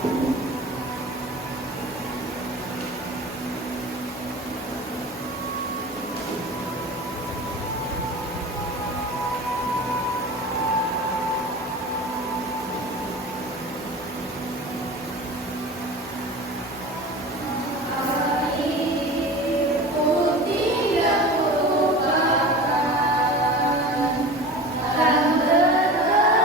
Kan terkenang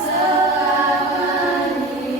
selama ini.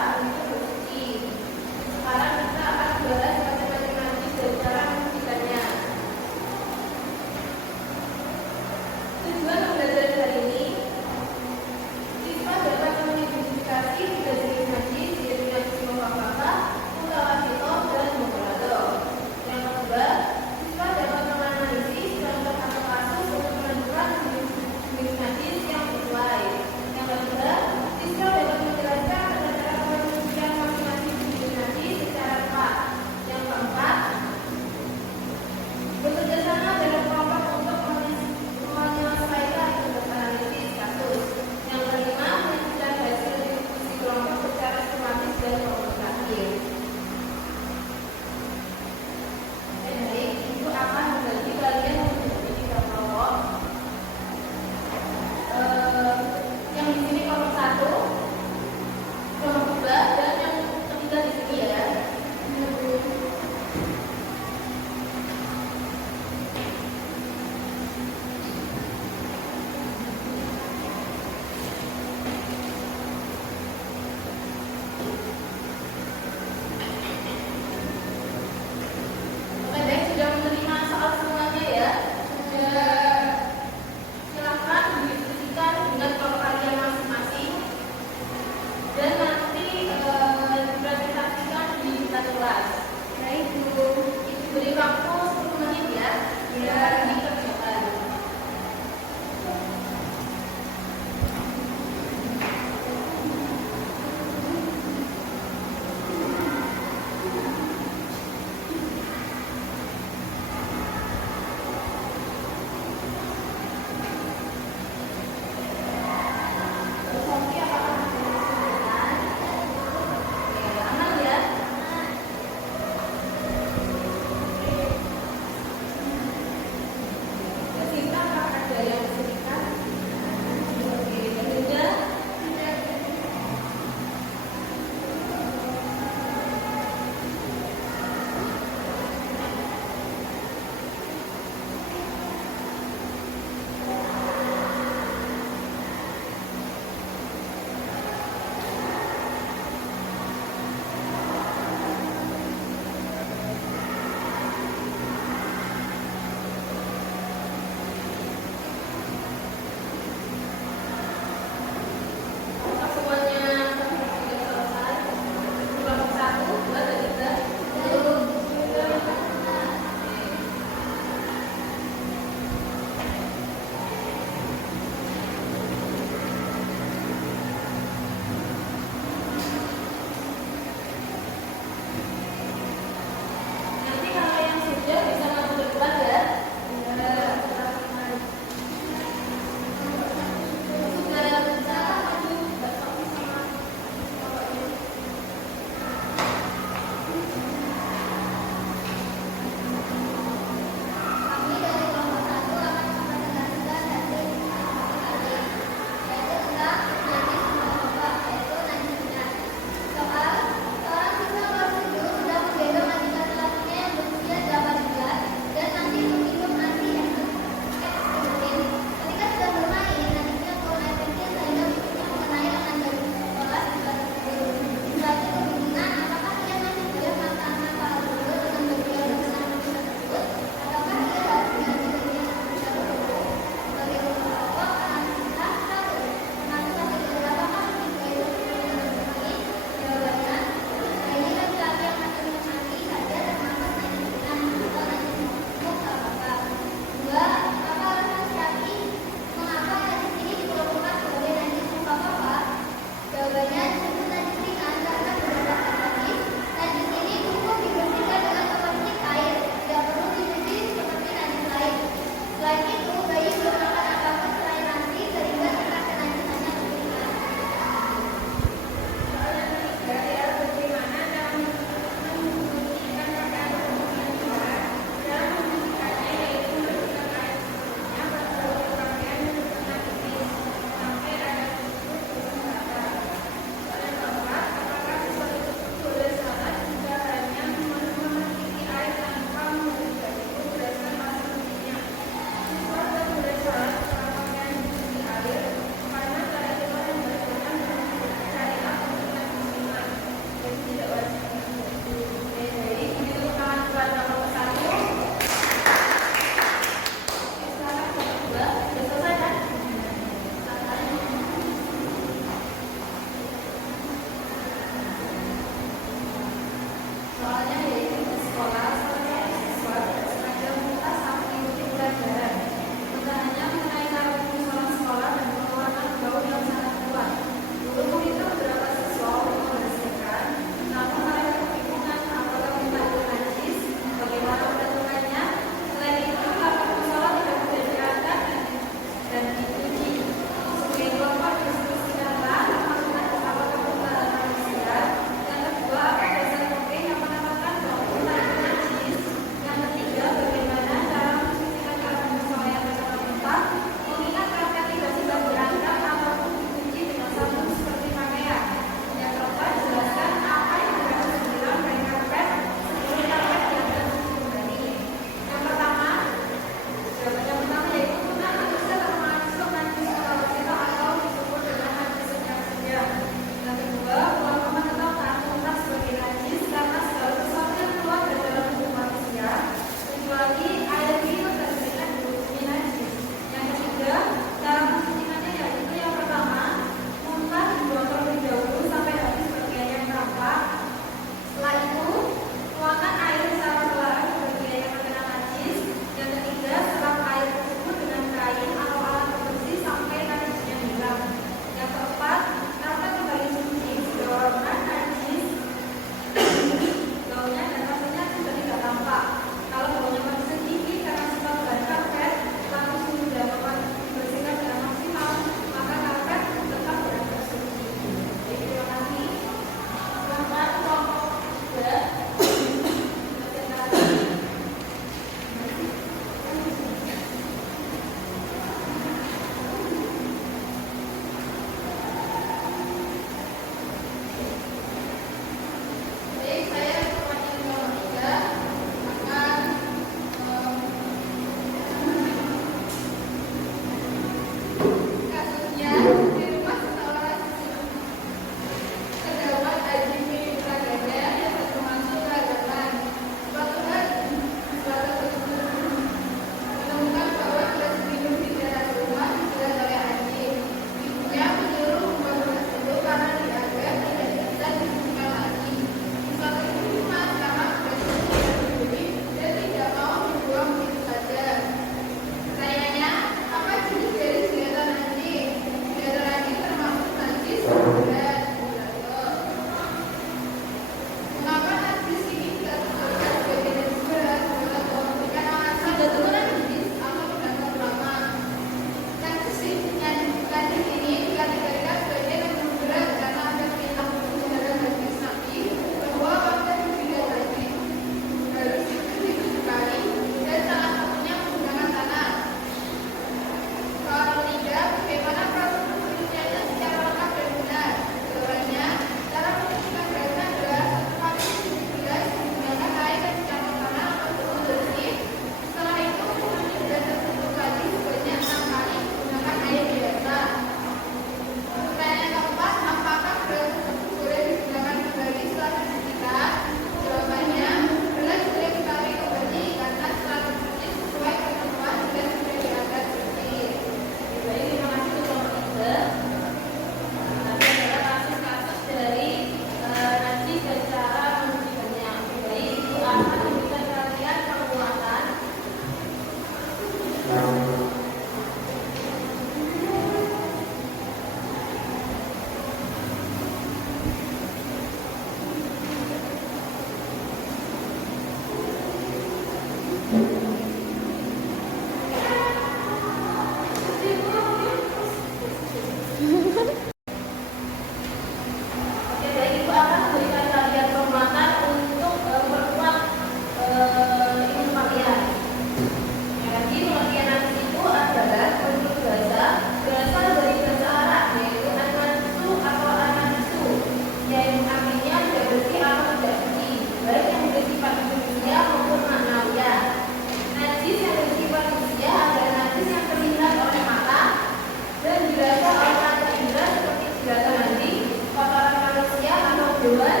hewan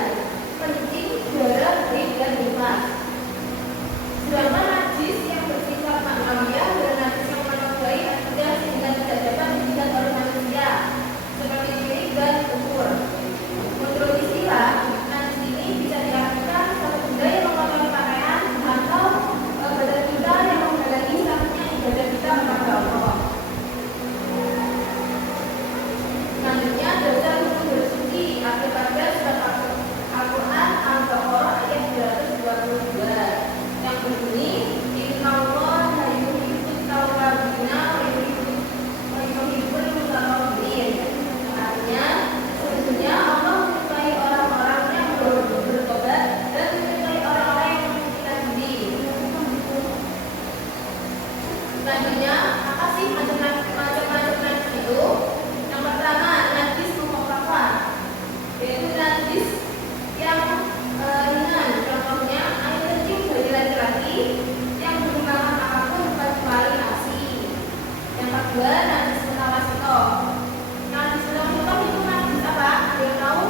kencing, darah, baik dan nifas. Sedangkan najis yang bersifat ma'nawiyah dan najis yang ma'nawi tidak sehingga tidak dapat dilihat oleh manusia seperti syirik dan kufur. Menurut istilah, najis ini bisa diartikan satu benda yang mengotori pakaian atau badan kita yang menghalangi sahnya ibadah kita kepada Allah. Selanjutnya dasar hukum bersuci akibatnya surat Al-Quran Al-Baqarah ayat 222 yang berbunyi Innallaha la yuhibbut tawwabina wa yuhibbul mutatahhirin. Artinya sesungguhnya Allah menyukai orang-orang yang bertobat dan menyukai orang-orang yang mensucikan diri. Selanjutnya apa sih macam-macam najis itu? Yang pertama najis mukhaffafah, yaitu najis yang ringan. Contohnya air kencing bagi laki-laki yang menggunakan apapun kecuali ASI. Yang kedua najis mutawasithah. Najis mutawasithah itu najis apa? Ada yang tahu?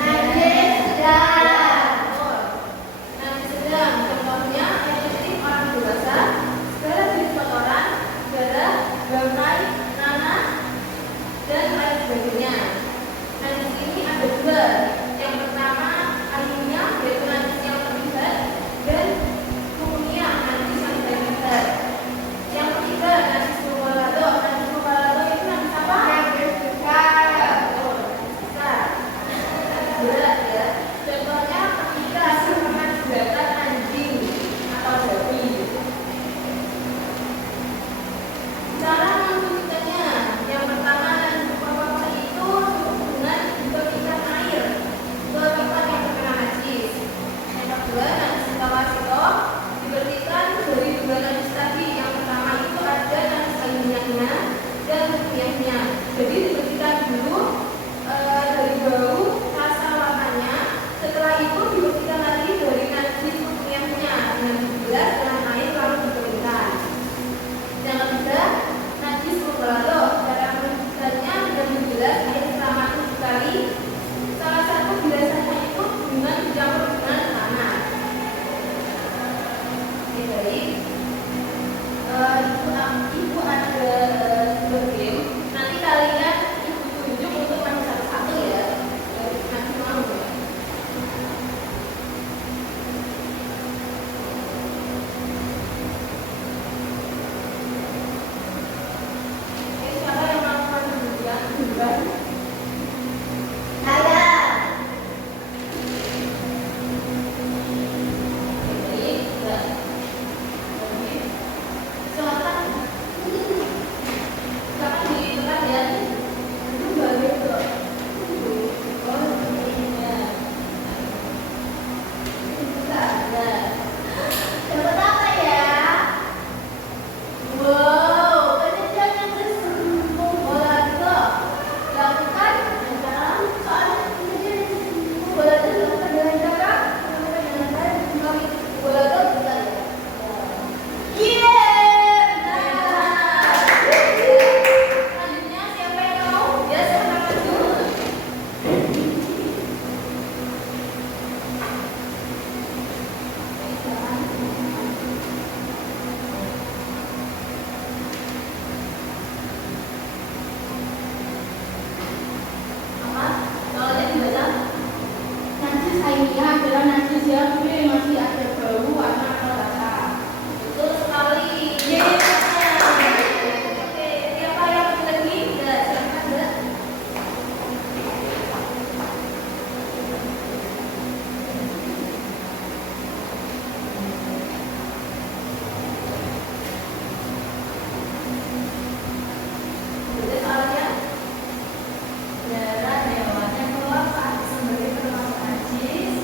Najis sedang. Najis sedang. Contohnya air kencing orang dewasa, segala jenis kotoran, darah, bangkai, nanah, dan lain sebagainya. Najis ini ada dua. Yang pertama alimnya, yaitu najis yang terlihat, dan hukumnya najis yang tidak terlihat. Yang ketiga najis mughalladzah. Najis mughalladzah itu najis apa? Najis besar. Najis besar. Berat ya. Contohnya ketika pernah dibakar anjing atau babi. Cara mensucikannya, yang pertama najis mukhaffafah itu dengan diberikan air ke tempat yang terkena najis. Yang kedua najis mutawasithah dibersihkan dari dua najis tadi. Yang pertama itu ada najis alamiahnya dan ruhiyahnya. Jadi dibersihkan dulu dari bau, rasa, warnanya. Setelah itu dibersihkan lagi dari najis ruhiyahnya dengan dibilas dengan air lalu dikeringkan. Yang ketiga najis mughalladzah. Cara membersihkannya dengan dibilas air selama 7 kali. Salah satu bilasannya itu dengan dicampur dengan tanah. Oke, baik. Ibu ada sebuah game. Nanti kalian ibu tunjuk untuk main satu-satu ya. Nanti mau ya. Oke, siapa yang mau main duluan? Saya. Baik, ya. Oke. Silakan. Silakan di tempat ya. Itu bagus kok. Oh, ya. Bisa ada. Dapat apa ya? Wow, penelitian yang bersumber bola itu dilakukan dalam soal penelitian yang bersumber bola itu dilakukan dengan cara mengambil bola itu bukan. Benar. Selanjutnya siapa yang mau? Ya, silakan maju. Apa? Soalnya dibaca. Najis ainiyah adalah najis yang masih ada bau, warna atau rasa. Betul sekali. Oke, siapa yang lagi? Ya, silakan ya. Jadi soalnya darah hewan yang keluar saat disembelih termasuk najis.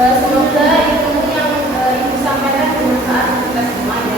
Semoga ilmu yang Ibu sampaikan bermanfaat untuk kita semua.